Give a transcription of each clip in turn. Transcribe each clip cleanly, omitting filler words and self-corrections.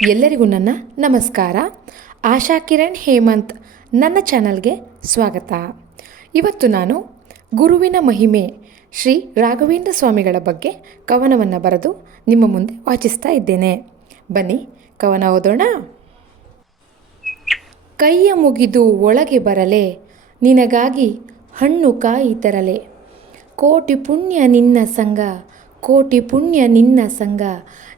ಎಲ್ಲರಿಗೂ ನನ್ನ ನಮಸ್ಕಾರ. ಆಶಾ ಕಿರಣ್ ಹೇಮಂತ್ ನನ್ನ ಚಾನಲ್ಗೆ ಸ್ವಾಗತ. ಇವತ್ತು ನಾನು ಗುರುವಿನ ಮಹಿಮೆ ಶ್ರೀ ರಾಘವೇಂದ್ರ ಸ್ವಾಮಿಗಳ ಬಗ್ಗೆ ಕವನವನ್ನು ಬರೆದು ನಿಮ್ಮ ಮುಂದೆ ವಾಚಿಸ್ತಾ ಇದ್ದೇನೆ. ಬನ್ನಿ ಕವನ ಓದೋಣ. ಕೈಯ ಮುಗಿದು ಒಳಗೆ ಬರಲೆ, ನಿನಗಾಗಿ ಹಣ್ಣು ಕಾಯಿ ತರಲೆ. ಕೋಟಿ ಪುಣ್ಯ ನಿನ್ನ ಸಂಗ, ಕೋಟಿ ಪುಣ್ಯ ನಿನ್ನ ಸಂಗ,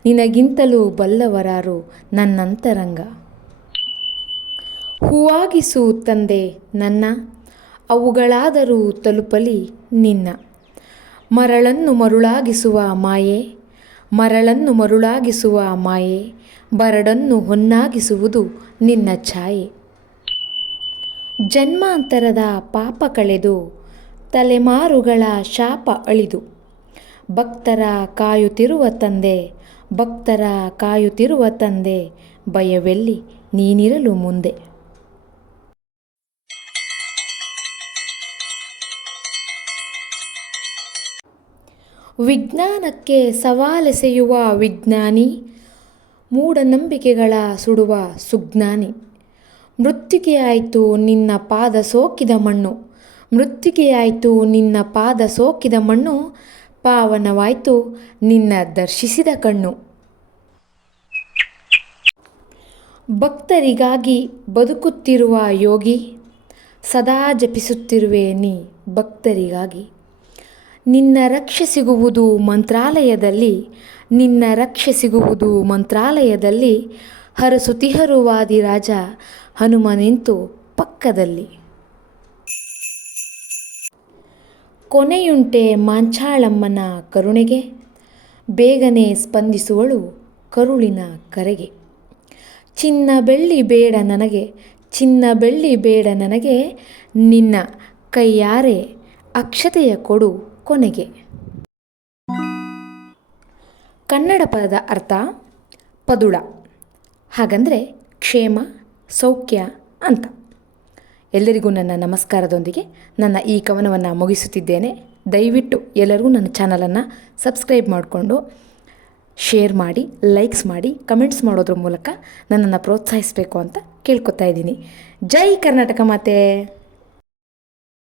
ನಿನಗಿಂತಲೂ ಬಲ್ಲವರಾರು ನನ್ನಂತರಂಗ. ಹೂವಾಗಿಸು ತಂದೆ ನನ್ನ, ಅವುಗಳಾದರೂ ತಲುಪಲಿ ನಿನ್ನ. ಮರಳನ್ನು ಮರುಳಾಗಿಸುವ ಮಾಯೆ, ಮರಳನ್ನು ಮರುಳಾಗಿಸುವ ಮಾಯೆ, ಬರಡನ್ನು ಹೊನ್ನಾಗಿಸುವುದು ನಿನ್ನ ಛಾಯೆ. ಜನ್ಮಾಂತರದ ಪಾಪ ಕಳೆದು, ತಲೆಮಾರುಗಳ ಶಾಪ ಅಳಿದು, ಭಕ್ತರ ಕಾಯುತ್ತಿರುವ ತಂದೆ, ಭಕ್ತರ ಕಾಯುತ್ತಿರುವ ತಂದೆ, ಭಯವೆಲ್ಲಿ ನೀನಿರಲು ಮುಂದೆ. ವಿಜ್ಞಾನಕ್ಕೆ ಸವಾಲೆಸೆಯುವ ವಿಜ್ಞಾನಿ, ಮೂಢನಂಬಿಕೆಗಳ ಸುಡುವ ಸುಜ್ಞಾನಿ. ಮೃತ್ತಿಗೆಯಾಯಿತು ನಿನ್ನ ಪಾದ ಸೋಕಿದ ಮಣ್ಣು, ಮೃತ್ತಿಗೆಯಾಯಿತು ನಿನ್ನ ಪಾದ ಸೋಕಿದ ಮಣ್ಣು, ಪಾವನವಾಯಿತು ನಿನ್ನ ದರ್ಶಿಸಿದ ಕಣ್ಣು. ಭಕ್ತರಿಗಾಗಿ ಬದುಕುತ್ತಿರುವ ಯೋಗಿ, ಸದಾ ಜಪಿಸುತ್ತಿರುವೆ ನೀ ಭಕ್ತರಿಗಾಗಿ. ನಿನ್ನ ರಕ್ಷೆ ಸಿಗುವುದು ಮಂತ್ರಾಲಯದಲ್ಲಿ, ನಿನ್ನ ರಕ್ಷೆ ಸಿಗುವುದು ಮಂತ್ರಾಲಯದಲ್ಲಿ, ಹರಸುತಿಹರು ವಾದಿರಾಜ ಹನುಮ ನಿಂತು ಪಕ್ಕದಲ್ಲಿ. ಕೊನೆಯುಂಟೆ ಮಾಂಚಾಳಮ್ಮನ ಕರುಣೆಗೆ, ಬೇಗನೆ ಸ್ಪಂದಿಸುವಳು ಕರುಳಿನ ಕರೆಗೆ. ಚಿನ್ನ ಬೆಳ್ಳಿ ಬೇಡ ನನಗೆ, ಚಿನ್ನ ಬೆಳ್ಳಿ ಬೇಡ ನನಗೆ, ನಿನ್ನ ಕೈಯಾರೆ ಅಕ್ಷತೆಯ ಕೊಡು ಕೊನೆಗೆ. ಕನ್ನಡ ಪದದ ಅರ್ಥ ಪದುಳ, ಹಾಗಂದರೆ ಕ್ಷೇಮ ಸೌಖ್ಯ ಅಂತ. ಎಲ್ಲರಿಗೂ ನನ್ನ ನಮಸ್ಕಾರದೊಂದಿಗೆ ನನ್ನ ಈ ಕವನವನ್ನು ಮುಗಿಸುತ್ತಿದ್ದೇನೆ. ದಯವಿಟ್ಟು ಎಲ್ಲರೂ ನನ್ನ ಚಾನಲನ್ನು ಸಬ್ಸ್ಕ್ರೈಬ್ ಮಾಡಿಕೊಂಡು ಶೇರ್ ಮಾಡಿ, ಲೈಕ್ಸ್ ಮಾಡಿ, ಕಮೆಂಟ್ಸ್ ಮಾಡೋದ್ರ ಮೂಲಕ ನನ್ನನ್ನು ಪ್ರೋತ್ಸಾಹಿಸಬೇಕು ಅಂತ ಕೇಳ್ಕೊತಾ ಇದ್ದೀನಿ. ಜೈ ಕರ್ನಾಟಕ ಮಾತೆ.